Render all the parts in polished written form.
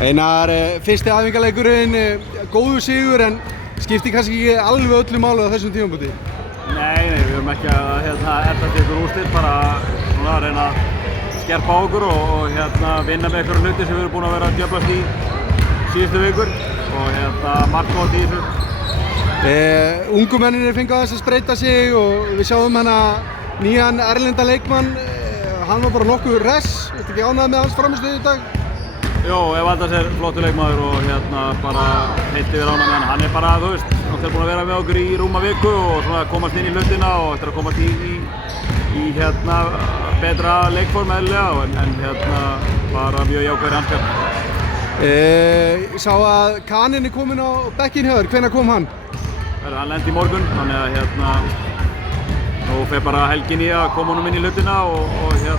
Einar, fyrsti æfingarleikurinn, góður sigur en skipti kannski ekki alveg öllu máli á þessum tímapunkti? Nei, við erum ekki að elda til ykkur úrslit, bara svona að reyna að skerpa á okkur og vinna með einhverjum hluti sem við erum búin að vera að djöflast í síðustu vikur og margt gott í þessu. Ungu menninir fengu aðeins að spreyta sig og við sjáum nýjan erlenda leikmann, hann var bara nokkuð hress, ertu ekki ánægð með hans frammistöðu í dag? Jó, Evaldars er flottur leikmaður og bara heilt yfir ánægð með hann. Hann er bara, þú veist, hann er búinn að vera með okkur í rúma viku og svona komast inn í hlutina og eftir að komast í betra leikform eðlilega en bara mjög jákvæður handskap. Ég sá að Kanin er kominn á bekkinn hjá þér, hvenær kom hann? Hann lendi í morgun, þannig að nú fer bara helgin í að koma honum inn í hlutina og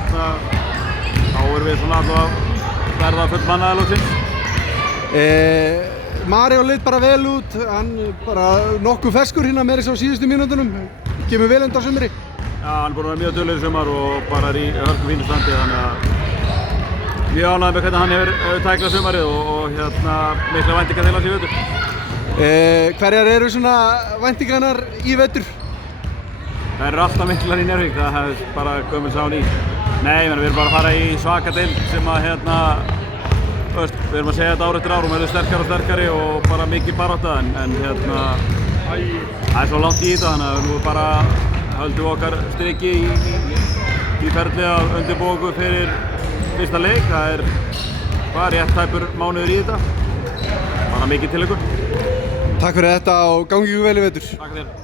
þá erum við svona alltaf verða full mannaði loksins. Mario leit bara vel út, hann bara nokkuð ferskur hérna meira á síðustu mínútunum, kemur vel undan sumri. Já, hann er búinn að vera mjög duglegur í sumar og bara í hörku fínu standi, þannig að mjög ánægður með hvernig hann hefur tæklað sumarið og mikla væntingar til hans í vetur. Hverjar eru svona væntingarnar í vetur? Það eru alltaf miklar í Njarðvík, það hefði bara gömul sagan í. Nei, við erum bara að fara í svaka deild sem að við erum að segja þetta ár eftir ár og við erum sterkari og sterkari og bara mikið barátta en það er svo langt í þetta þannig að nú bara höldum við okkar striki í ferli að undirbúa okkur fyrir fyrsta leik. Það er bara rétt tæpur mánuður í þetta, bara mikið til ykkur. Takk fyrir þetta og gangi ykkur vel í vetur. Takk fyrir.